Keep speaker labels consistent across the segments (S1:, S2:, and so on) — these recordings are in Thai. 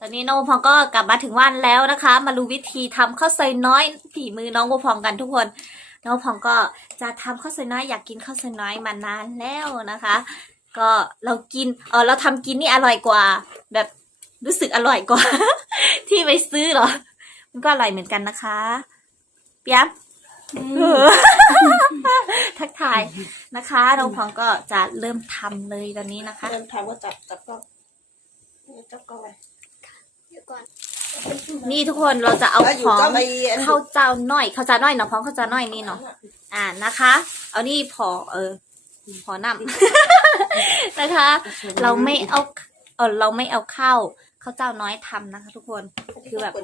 S1: ตอนนี้น้องพองก็กลับมาถึงวันแล้วนะคะ มารู้วิธีทำข้าวซอยน้อยฝีมือน้องโบพองกันทุกคน น้องพองก็จะทำข้าวซอยน้อยอยากกินข้าวซอยน้อยมานานแล้วนะคะ ก็เรากินเออเราทำกินนี่อร่อยกว่า แบบรู้สึกอร่อยกว่า ที่ไปซื้อหรอ มันก็อร่อยเหมือนกันนะคะเปียบทักทายนะคะน้องพองก็จะเริ่มทำเลยตอนนี้นะคะ
S2: เริ่มทำก็จับจับก็จับก็ไป
S3: เดี๋ย น
S1: นี่ทุกคนเราจะเอา
S2: แล้วอ
S1: ข
S2: ยู่
S1: อง
S2: ก็ไปอัน
S1: ข้าวเจ้าน้อยข้าวเจ้าน้อยเนาะพร้อมข้าวเจ้าน้อยนี่เนาะอ่านะคะ เอานี่พอเออพอนำนะคะ เราไม่เอาเออเราไม่เอาข้าวข้าวเจ้าน้อยทำนะคะ ทุกคนคือแบบ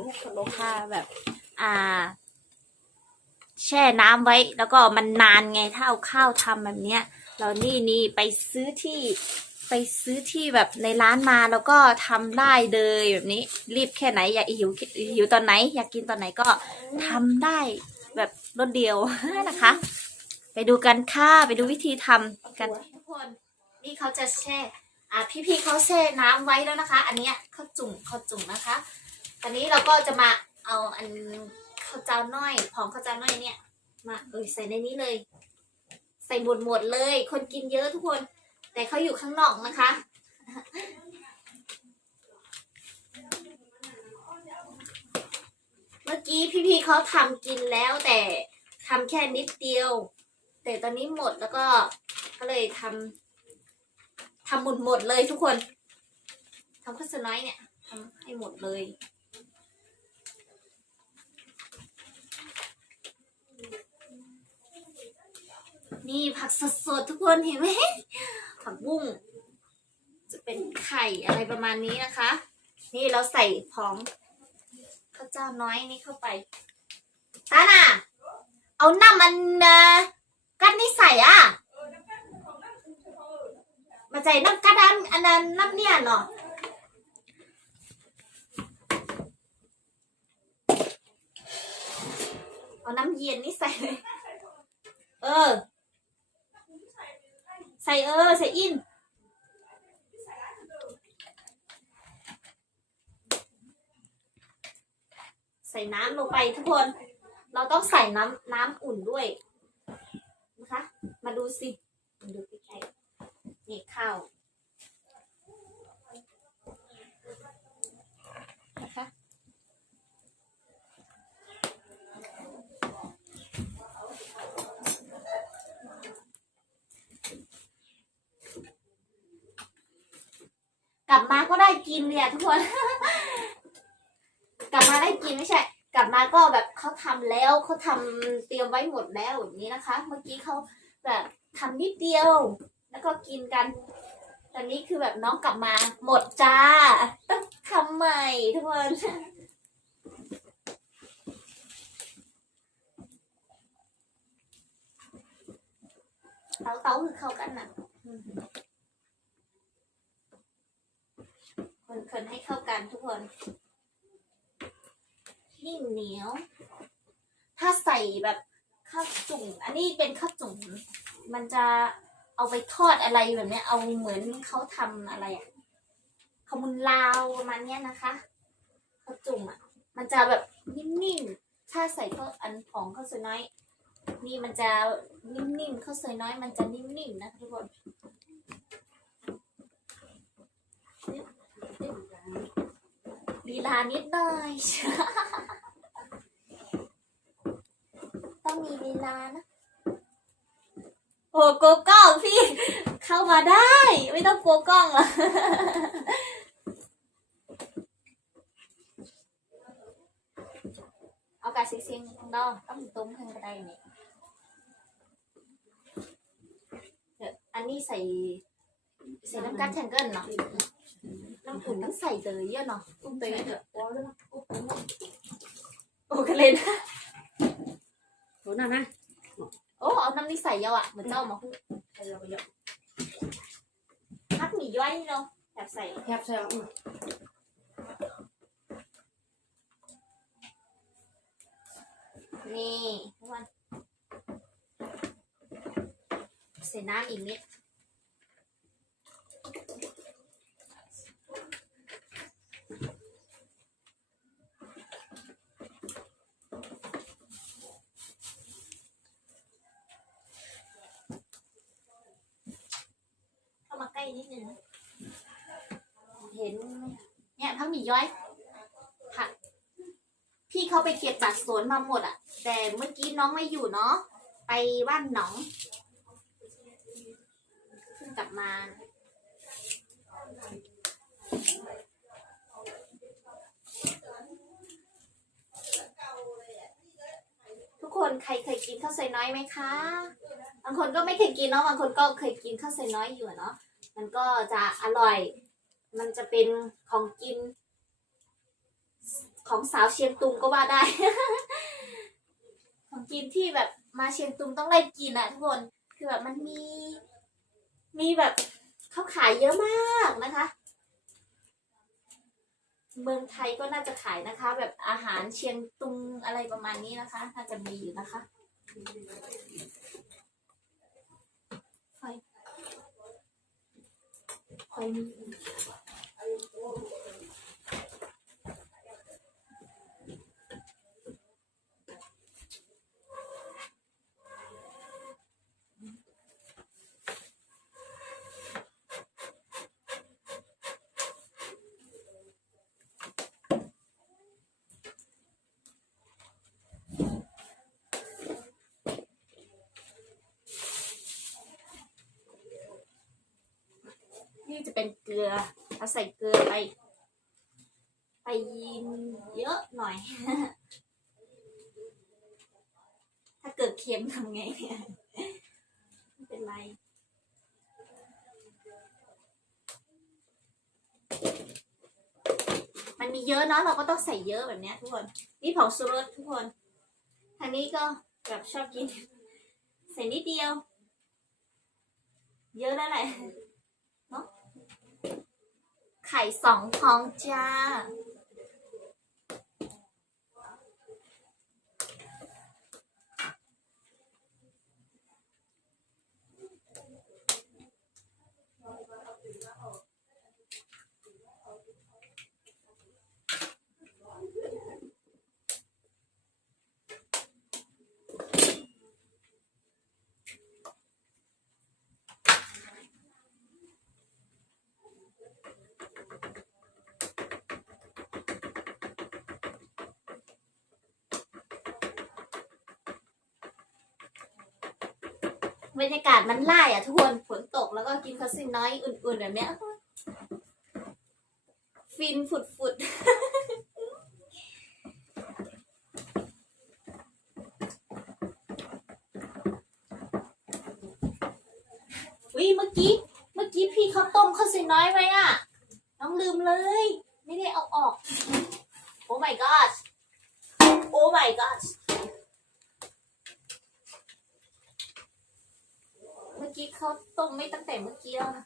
S1: ถ้าแบบ อ่า แช่น้ำไว้ แล้วก็มันนานไงถ้าเอาข้าวทำแบบเนี้ย เรานี่นี่ไปซื้อที่ไป ซื้อที่แบบในร้านมาแล้วก็ทำได้เลยแบบนี้ รีบแค่ไหนอยากหิวหิวตอนไหน อยากกินตอนไหนก็ทำได้แบบรวดเดียวนะคะ ไปดูกันค่ะไปดูวิธีทำกันทุกคนนี่เขาจะแช่อ่าพี่ๆเขาแช่น้ำไว้แล้วนะคะ อันเนี้ยข้าวจุ่มข้าวจุ่มนะคะตอนนี้เราก็จะมาเอาอันข้าวเจ้าน้อยผองข้าวเจ้าน้อยเนี่ยมาเออใส่ในนี้เลย ใส่หมดหมดๆเลย คนกินเยอะทุกคน แต่เขาอยู่ข้างนอกนะคะ เมื่อกี้พี่ๆเขาทำกินแล้วแต่ทำแค่นิดเดียว แต่ตอนนี้หมดแล้วก็ก็เลยทำทำหมดหมดเลยทุกคนทำข้าวสน้อยเนี่ยทำให้หมดเลย นี่ผักสดๆทุกคนเห็นไหมผักบุ้งจะเป็นไข่อะไรประมาณนี้นะคะ นี่เราใส่พร้อมข้าวเจ้าน้อยนี่เข้าไปตาน่ะเอาน้ำมันกัดนี่ใส่อะมาใจน้ำกัดอันอันนั้นน้ำเนี่ยเนาะเอาน้ำเย็นนี่ใส่เลย เออ ใส่เออ ใส่อินใส่น้ำลงไปทุกคน เราต้องใส่น้ำน้ำอุ่นด้วยนะคะ มาดูสิมาดูใกล้ๆนี่ข้าวนะคะ ลับมาก็ได้กินเนี่ยทุกคน กลับมาได้กินไม่ใช่ กลับมาก็แบบเขาทำแล้วเขาทำเตรียมไว้หมดแล้วแบบนี้นะคะ เมื่อกี้เขาแบบทำนิดเดียว แล้วก็กินกันตอนนี้คือแบบน้องกลับมาหมดจ้าต้องทำใหม่ทุกคนเต้าเต้าคือเข้ากันนะอืม คนคนให้เข้ากันทุกคน นิ่มเหนียว ถ้าใส่แบบข้าวจุ่มอันนี้เป็นข้าวจุ่มมันจะเอาไปทอดอะไรแบบนี้เอาเหมือนเขาทำอะไรอะขมุนลาวประมาณนี้นะคะข้าวจุ่มอะ มันจะแบบนิ่มๆถ้าใส่ข้าวอันของข้าวสวยน้อย นี่มันจะนิ่มๆข้าวสวยน้อย มันจะนิ่มๆนะคะทุกคน ลีลานิดหน่อย ต้องมีลีลานะ โอ้โกกล้องพี่ เข้ามาได้ ไม่ต้องโกกล้องหรอกเอากาเสียงๆดองต้องตุ้มขึ้นก็ได้นี่อันนี้ใส่ใส่น้ำกัดแทงเกิลเนาะ น้ำอุ่นต้องใส่เตยเยอะเนาะตุ้มเตยเยอะโอ้กันเลยนะ
S2: โหน่านะ
S1: โอ้เอาน้ำนี่ใส่เยอะอะเหมือนเจ้ามาพูด
S2: ใส่เราไปเยอะ
S1: พักหมี่ย่อยเนาะแบบใส่
S2: แคบใส่เอาอืม
S1: นี่ทุกคนใส่น้ำอีกนิด นิดนึงเห็นไหมเนี่ยพักหมีย้อยผักพี่เขาไปเก็บบัตรสวนมาหมดอะแต่เมื่อกี้น้องไม่อยู่เนาะไปบ้านหนองเพิ่งกลับมาทุกคนใครเคยกินข้าวใส่น้อยไหมคะ บางคนก็ไม่เคยกินเนาะ บางคนก็เคยกินข้าวใส่น้อยอยู่เนาะ มันก็จะอร่อย มันจะเป็นของกิน ของสาวเชียงตุงก็ว่าได้ ของกินที่แบบมาเชียงตุงต้องได้กินอะทุกคน คือแบบมันมี มีแบบเขาขายเยอะมากนะคะ เมืองไทยก็น่าจะขายนะคะ แบบอาหารเชียงตุงอะไรประมาณนี้นะคะ น่าจะมีอยู่นะคะไฟ ไเป็นเกลือเอาใส่เกลือไป ไปยินเยอะหน่อย ถ้าเกิดเค็มทำไงเนี่ยไม่เป็นไรมันมีเยอะเนาะเราก็ต้องใส่เยอะแบบนี้ทุกคน นี่ผงชูรสทุกคนทางนี้ก็แบบชอบกิน ใส่นิดเดียว เยอะแล้วแหละ ไข่สองฟองจ้าบ รรยากาศมันไล่อะทุกคนฝนตกแล้วก็กินข้าวซิน้อยอุ่นๆแบบเนี้ยฟินฝุดๆวิเมื่อกี้ เมื่อกี้พี่เขาต้มข้าวซิน้อยไว้อะ น้องลืมเลย ไม่ได้เอาออก โอ้ my god โอ้ my god เมื่อกี้เขาต้มไม่ตั้งแต่เมื่อกี้แล้วนะ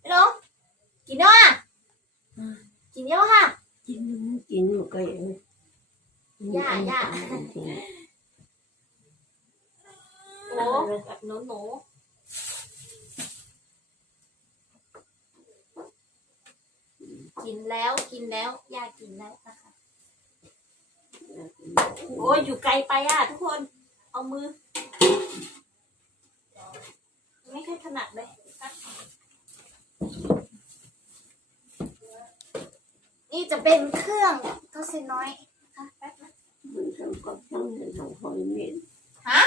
S1: พี่น้องกินเนาะอะกินเยอะค่ะ
S2: กินกินอยู่ก็อย่าง
S1: ย่าย่าโอ้แบบหนูหนู กินแล้วกินแล้วย่ากินแล้วนะคะโอ้ยอยู่ไกลไปอะทุกคน เอามือ ไม่ค่อยถนัดเลยครับนี่จะเป็นเครื่องก็เซน้อยนะคะแป๊บนะ
S2: มันทำกับทั้งเงินทางคอยเมน
S1: ฮะ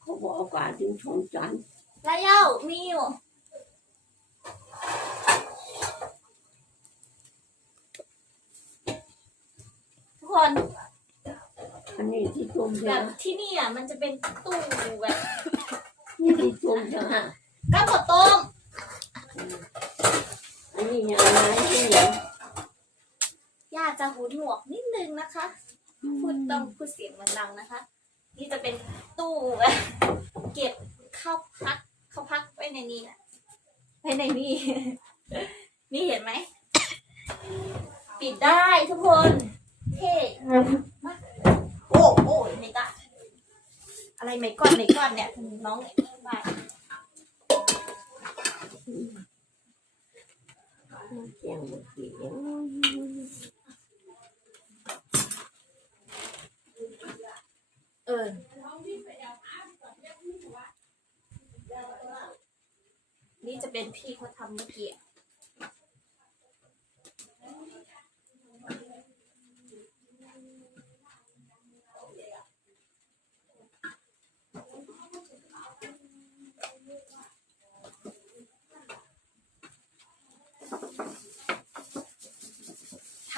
S2: เขาบอกโอกาสถึงชงจันทร์
S1: แล้วเย้ามีอยู่ทุกคน
S2: อันนี้ที่ชม
S1: แบ
S2: ใช่
S1: บ
S2: ไหม
S1: ที่นี่อะมันจะเป็นตู้แบบ
S2: นี่ที่ชมใช่ไหม
S1: ก้าวข้าวต้ม
S2: อันนี้ยังไงที่เหนียว
S1: ย่าจะหูหนวกนิดนึงนะคะ พูดต้องพูดเสียงมันดังนะคะ นี่จะเป็นตู้แบบเก็บข้าวพักข้าวพักไว้ในนี้นะไว้ในนี้ นี่เห็นไหม ปิดได้ทุกคน เท่มาก โอ้โอ้ไม่ได้อะไรไม่ก้อนไม่ก้อนเนี่ยน้องไม่
S2: เสียงเมื่อกี้
S1: เออนี่จะเป็นพี่เขาทำเมื่อกี้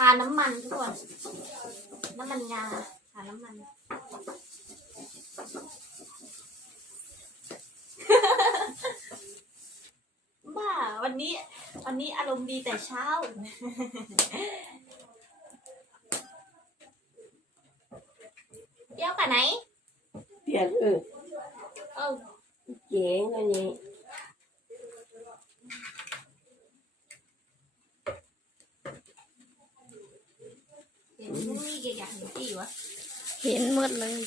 S1: ทาน้ำมันทุกคน น้ำมันงาทาน้ำมัน บ้า วันนี้ วันนี้อารมณ์ดีแต่เช้า เปรี้ยวกับไหน
S2: เปลี่ยนเออ
S1: เออ
S2: เจ๋งอันนี้
S1: เห็นนี่ แกอยากเห็นตีวะ
S3: เห็นหมดเลย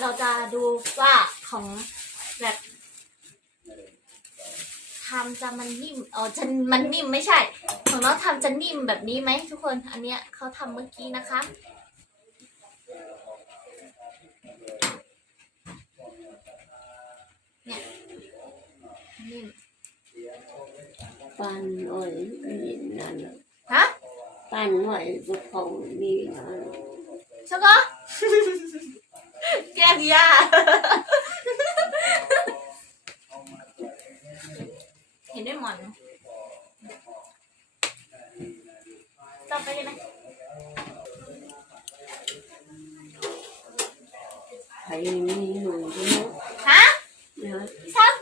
S1: เราจะดูว่าของแบบทำจะมันนิ่มอ๋อจะมันนิ่มไม่ใช่ ของน้องทำจะนิ่มแบบนี้ไหมทุกคน อันเนี้ยเขาทำเมื่อกี้นะคะ เนี่ยนิ่ม
S2: ปั้นหน่อยนี่นั่นน่ะ
S1: ฮะ
S2: ปั้ นหน่อยก็ของนี่นั่น
S1: ใช่ก็ แกล้งยาเห็นด้วยหมอนต่อไปเลยไหม
S2: ใครมีหนูก็เนาะ
S1: ฮะ
S2: นะ
S1: ซัก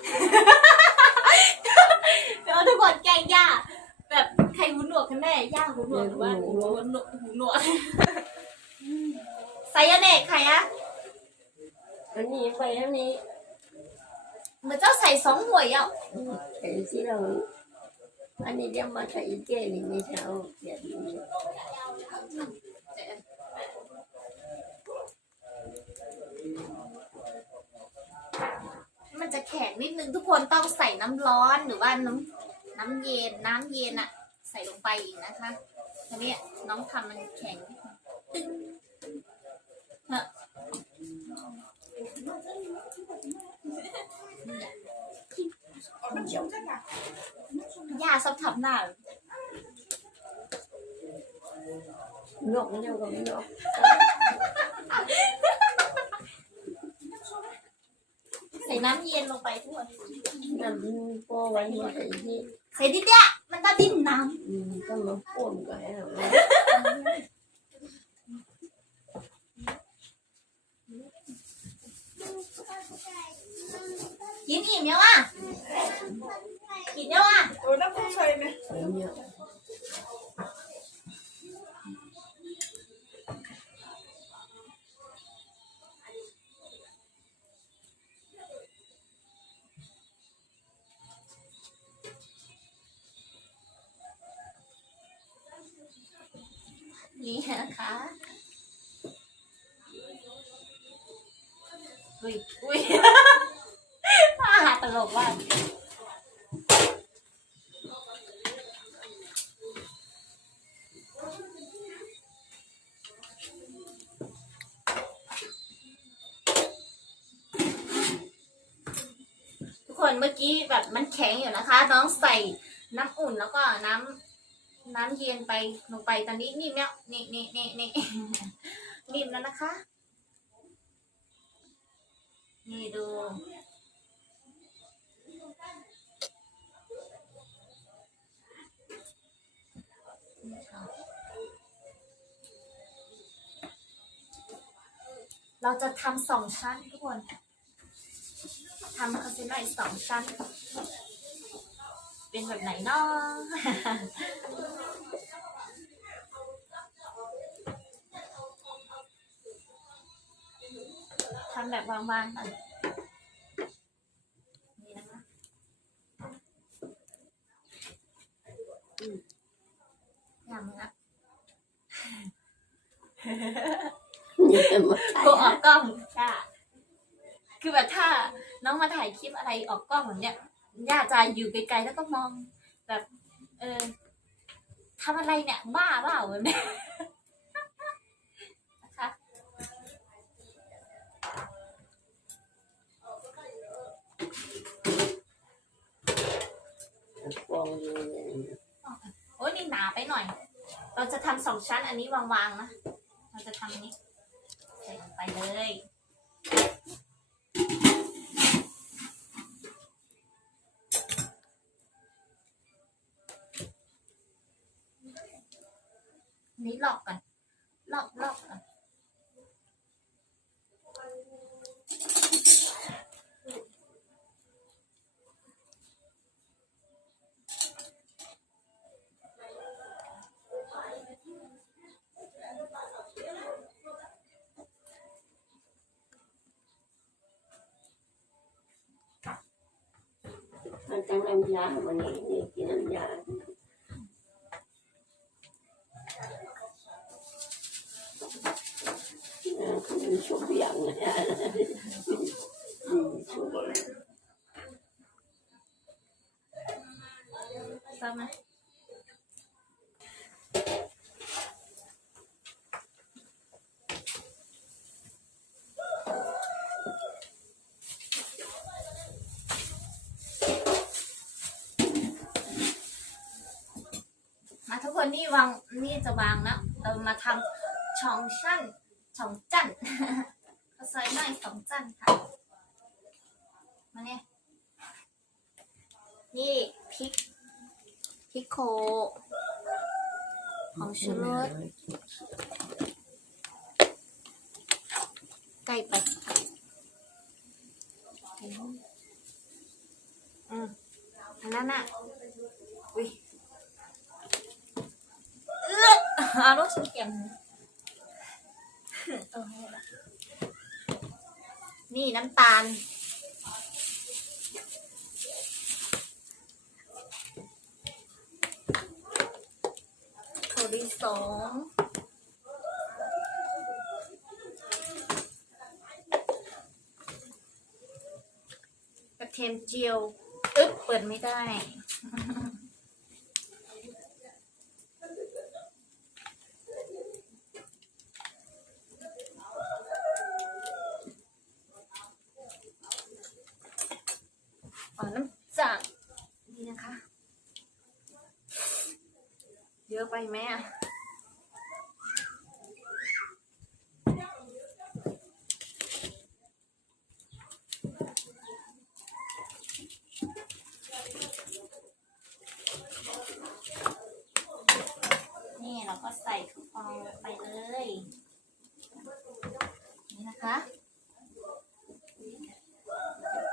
S1: เดี๋ยวทุกคนแกล้งย่าแบบใครหูหนวกกันแน่ย่าหูหนวกหรือว่าหูหนวกหูหนวกไซยาเนกใครอะ
S2: อันนี้ไปอันนี้
S1: เหมือนเจ้าใส่สองหัวยอะ
S2: ไอ้ที่เราอันนี้เดี๋ยวมาใส่อีเก้นี่ไม่ใช่เอาเปลี่ยนนี่
S1: มันจะ แข็งนิดนึงทุกคนต้องใส่น้ำร้อนหรือว่าน้ำน้ำเย็นน้ำเย็นอะใส่ลงไปอีกนะคะทีนี้น้องทำมันแข็งตึ้งฮ้ย่าชอบทำหน้า
S2: นกเนี่ยก็ไม่นก
S1: ใส่ น้ำเย็นลงไปทุกคน
S2: น้ำโป้ไว้ที่ใส่ที่
S1: ใส่ดิเดียวมันจะดิ้นน้
S2: อืมก็มาป่นก็ให้เราำ
S1: กินอิ่มยังอะ คนเมื่อกี้แบบมันแข็งอยู่นะคะ น้องใส่น้ำอุ่นแล้วก็น้ำน้ำเย็นไปลงไปตอนนี้นิ่มแล้วนี่นี่นี่นี่นิ่มแล้วนะคะ นี่ดู เราจะทำสองชั้นทุกคน ทำคอนซีลเลอร์อีกสองชั้น เป็นแบบไหนเนาะทำแบบวางๆก่อนนี่นะคะอืมยำนะ
S2: นี่จะมาใส่
S1: กูออกกล้องจ้าคือแบบถ้า น้องมาถ่ายคลิปอะไรออกกล้องแบบเนี้ยย่าจะอยู่ไกลๆแล้วก็มองแบบ เออทำอะไรเนี่ย บ้าเปล่าแบบเนี้ยนะคะ
S2: ฟองอยู่เนี่ย
S1: โอ้ยนี่หนาไปหน่อย เราจะทำสองชั้นอันนี้วางๆนะ เราจะทำนี้ใส่ลงไปเลย นี่ลอกก่อนลอกลอกก่อน
S2: มันต้องน้ำยาวันนี้นี่กินน้ำยาคือชุบอย่างเนี่ยชุบา
S1: บไหมมาทุกคนนี่วางนี่จะวางนะเรามาทำช่องชั้นช่องจันข้าวซอยน้อยสองจันค่ะ มาเนี่ยนี่พริก พริก โคหอมชูรสใกล้ไปอืมอันนั้นอะอุ้ยเอื้ออารมณ์ฉันเก็บเอาให้ละนี่น้ำตาล ถั่วลิสงกระเทียมเจียวอึ๊บเปิดไม่ได้ อ๋อน้ำจากนี่นะคะ เยอะไปไหมอะ นี่เราก็ใส่ทุกฟองลงไปเลย นี่นะคะ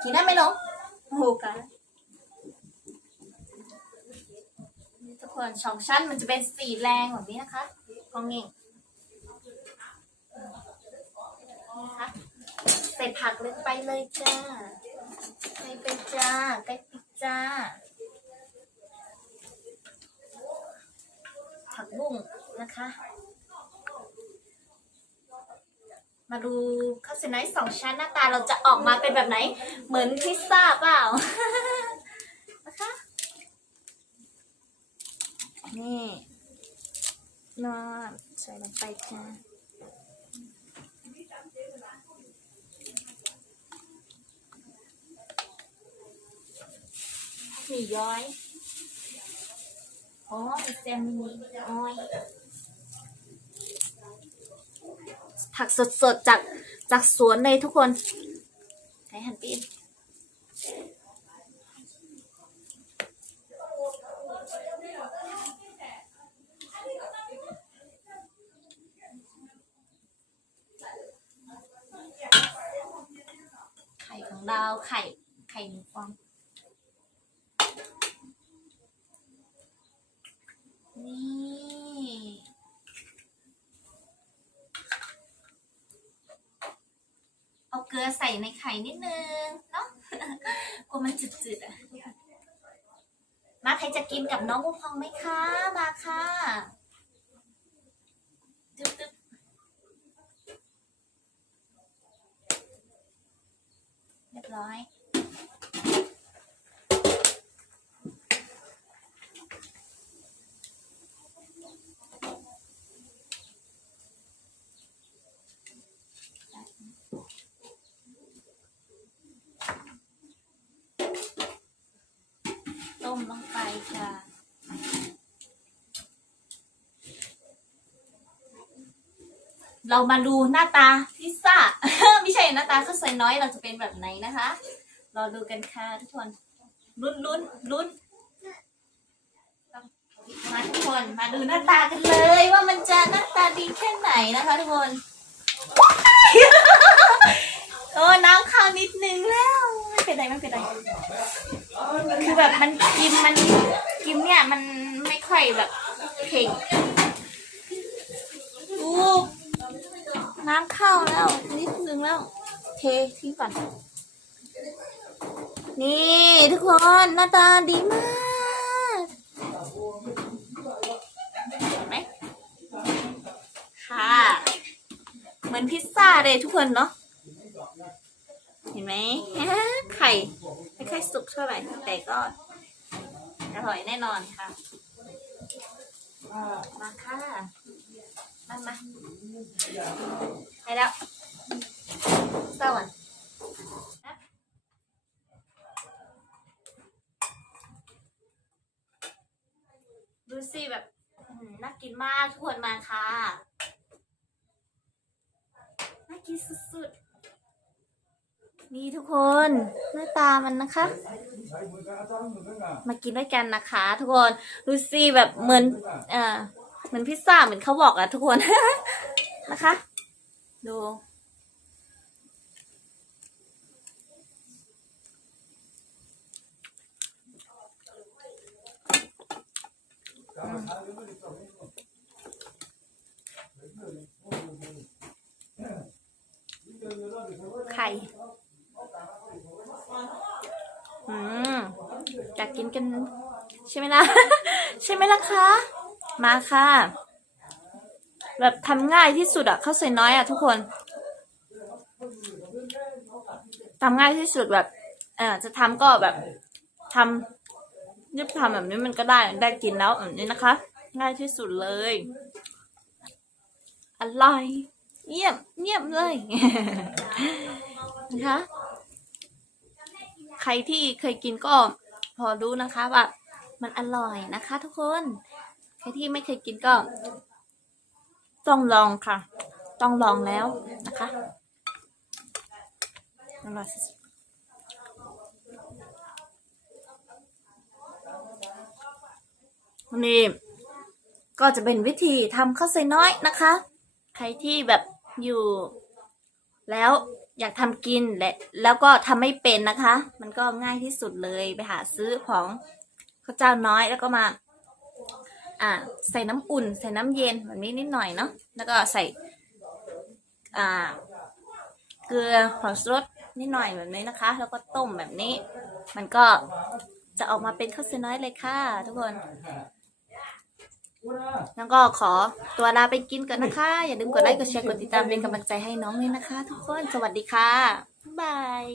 S1: กินได้ไหมน้องโอ้โหกันนี่ทุกคน สองชั้นมันจะเป็นสีแรงแบบนี้นะคะกองเง่งนะคะใส่ผักลงไปเลยจ้าใส่ไปจ้าใกล้ปิดจ้า ผักบุ้งนะคะ มาดูข้าวเสไนสองชั้นหน้าตาเราจะออกมาเป็นแบบไหน เหมือนพิซซ่าเปล่า นะคะ นี่นอนใส่ลงไปจ้ามี่ย้อยอ๋อแซมมินิอ้อย ผักสดๆจากจากสวนเลยทุกคน ไหนหันปีน ไข่ของเราไข่ไข่หนึ่งฟอง นี่เอาเกลือใส่ในไข่นิดนึงเนาะกลัวมันจืดๆอะมาใครจะกินกับน้องบุพองไหมคะ มาค่ะตึ๊บตึ๊บ บร้อย ต้ มลงไปค่ะ เรามาดูหน้าตาพิซซ่า ไม่ใช่หน้าตาข้าวซอยน้อยเราจะเป็นแบบไหนนะคะรอดูกันค่ะทุกคนลุ้นลุ้นลุ้นมาทุกคนมาดูหน้าตากันเลย ว่ามันจะหน้าตาดีแค่ไหนนะคะทุกคนโอ้น้ำข้าวนิดนึงแล้วไม่เป็นไรไม่เป็นไร คือแบบมันกินมันกินเนี่ยมันไม่ค่อยแบบเข่งอู้น้ำเข้าแล้วนิดนึงแล้ว เททิ้งก่อน นี่ทุกคนหน้าตาดีมากเห็นไหมค่ะ เหมือนพิซซ่าเลยทุกคนเนาะ เห็นไหมไข่ ไม่ค่อยสุกเท่าไหร่แต่ก็อร่อยแน่นอนค่ะมาค่ะ มามาไปแล้วสวัสดีดูสิแบบอื้อหือน่ากินมากทุกคนมาค่ะ น่ากินสุดๆ นี่ทุกคนหน้าตามันนะคะ มากินด้วยกันนะคะ ทุกคนดูสิแบบเหมือนเอ่อเหมือนพิซซ่าเหมือนเขาบอกอะทุกคน นะคะ ดูไข่ อืมอยากกินกันใช่ไหมล่ะ ใช่ไหมล่ะคะ มาค่ะ แบบทำง่ายที่สุดอะข้าวสวยน้อยอะทุกคนทำง่ายที่สุดแบบเออจะทำก็แบบทำยึบทำแบบนี้มันก็ได้ได้กินแล้วแบบนี้นะคะ ง่ายที่สุดเลยอร่อยเยี่ยมเยี่ยมเลยนะคะ ใครที่เคยกินก็พอรู้นะคะว่ามันอร่อยนะคะ ทุกคน ใครที่ไม่เคยกินก็ ต้องลองค่ะ ต้องลองแล้วนะคะอร่อยสุดนนี้ก็จะเป็นวิธีทำข้าวซอยน้อยนะคะ ใครที่แบบอยู่แล้ว อยากทำกินและแล้วก็ทำไม่เป็นนะคะ มันก็ง่ายที่สุดเลยไปหาซื้อของข้าวเจ้าน้อยแล้วก็มา อ่า ใส่น้ำอุ่น ใส่น้ำเย็นแบบนี้นิดหน่อยเนาะแล้วก็ใส่ อ่า เกลือหอมรสนิดหน่อยแบบนี้นะคะ แล้วก็ต้มแบบนี้ มันก็จะออกมาเป็นข้าวซอยน้อยเลยค่ะ ทุกคน น้องก็ขอตัวลาไปกินก่อนนะคะ อย่าลืมกดไลค์ กดแชร์ กดติดตามเป็นกำลังใจให้น้องเลยนะคะ ทุกคน สวัสดีค่ะบาย